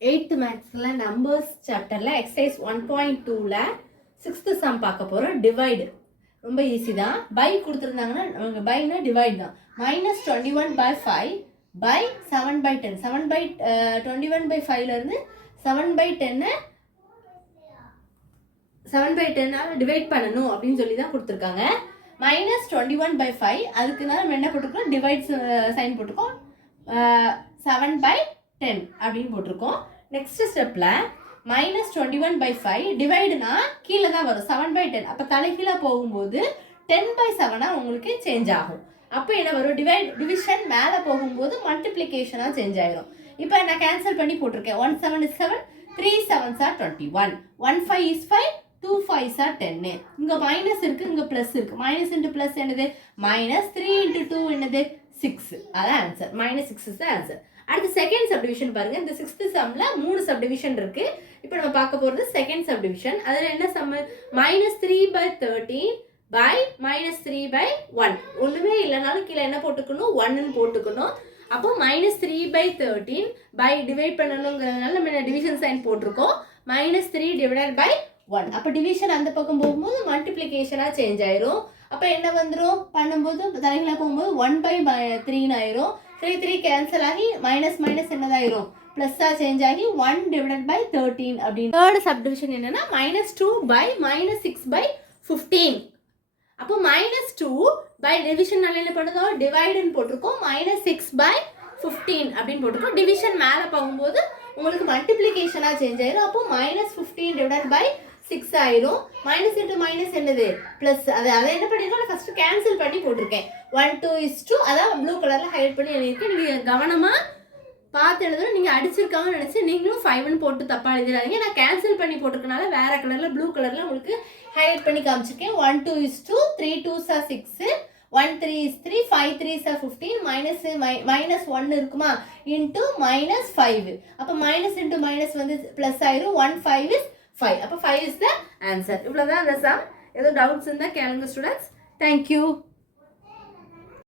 8th மேக்ஸ்ல numbers சாப்டர்ல exercise 1.2ல 6th some பார்க்க போறோம். டிவைடு ரொம்ப ஈஸி தான். பை கொடுத்துருந்தாங்கன்னா பைனா டிவைட் தான். -21/5 by 7/10. 21/5ல இருந்து 7/10 7/10 டிவைட் பண்ணணும் அப்படின்னு சொல்லி தான் கொடுத்துருக்காங்க. -21/5 அதுக்கு தான் நம்ம என்ன போட்டிருக்கோம், டிவைட் சைன் போட்டிருக்கோம். 7/10 அப்படின்னு போட்டிருக்கோம். நெக்ஸ்ட் ஸ்டெப்ல -21/5 டிவைடுனா கீழே தான் வரும் 7/10. அப்போ தலைகீழே போகும்போது 10/7 உங்களுக்கு சேஞ்ச் ஆகும். அப்போ என்ன வரும், டிவிஷன் மேலே போகும்போது மல்டிப்ளிகேஷனாக சேஞ்ச் ஆயிரும். இப்போ நான் கேன்சல் பண்ணி போட்டிருக்கேன். 1 7 is 7, 3 7s are 21, 1 5 is 5, 2 5s are 10. இங்க மைனஸ் இருக்கு, இங்க பிளஸ் இருக்கு. மைனஸ் இன்டு பிளஸ் என்னது, -3 × 2 என்னது 6. அதான் ஆன்சர். -6 is the answer. அடுத்து செகண்ட் சப்டிவிஷன் பாருங்க. இந்த 6th சம்ல 3 சப்டிவிஷன் இருக்கு. இப்போ நம்ம பார்க்க போறது செகண்ட் சப்டிவிஷன். அதுல என்ன சம், -3/13 by -3/1. ஒண்ணுமே இல்லைனாலும் கீழே என்ன போட்டுக்கணும், 1ன்னு போட்டுக்கணும். அப்போ -3/13 by டிவைட் பண்ணணுங்கிறதுனால நம்ம டிவிஷன் சைன் போட்டிருக்கோம். -3 divided by 1. அப்போ டிவிஷன் அந்த பக்கம் போகும்போது மல்டிப்ளிகேஷனாக சேஞ்ச் ஆயிரும். அப்போ என்ன வந்துடும், பண்ணும்போது தலைகளாக போகும்போது 1/3 ஆயிரும். 3 கேன்சல் ஆகி மைனஸ் மைனஸ் என்னதாயிரும், ப்ளஸ்ஸாக சேஞ்ச் ஆகி 1 divided by 13 அப்படின்னு. தேர்ட் சப்டிவிஷன் என்னன்னா -2 by -6/15. அப்போ -2 by டிவிஷன் என்ன பண்ணுதோ, டிவைடுன்னு போட்டிருக்கோம். -6/15 அப்படின்னு போட்டிருக்கோம். டிவிஷன் மேலே போகும்போது உங்களுக்கு மல்டிப்ளிகேஷனாக சேஞ்ச் ஆயிரும். அப்போ -15 divided by 6 ஆயிரும். மைனஸ் இன்ட்டு மைனஸ் என்னது, ப்ளஸ். அதை என்ன பண்ணியிருக்கோம், ஃபர்ஸ்ட் கேன்சல் பண்ணி போட்டிருக்கேன். 1 2 is 2. அதான் ப்ளூ கலரில் ஹைலைட் பண்ணி எழுதியிருக்கேன். நீங்கள் கவனமாக பார்த்து எழுதணும். நீங்கள் அடிச்சிருக்காங்கன்னு நினச்சி நீங்களும் 5ன்னு போட்டு தப்பாக எழுதிடாதீங்க. நான் கேன்சல் பண்ணி போட்டிருக்கனால வேறு கலரில் ப்ளூ கலரில் உங்களுக்கு ஹைலைட் பண்ணி காமிச்சிருக்கேன். 1 2 is 2, 3 2s are 6, 1 3 is 3, 5 3s are 15, -1 இருக்குமா, இன்ட்டு -5. அப்போ மைனஸ் இன்ட்டு மைனஸ் வந்து ப்ளஸ் ஆயிரும். 1 5 is 5. அப்போ 5 is the answer. இவ்வளோதான் அந்த சம். ஏதோ டவுட்ஸ் இருந்தால் கேளுங்க ஸ்டூடெண்ட்ஸ். தேங்க்யூ.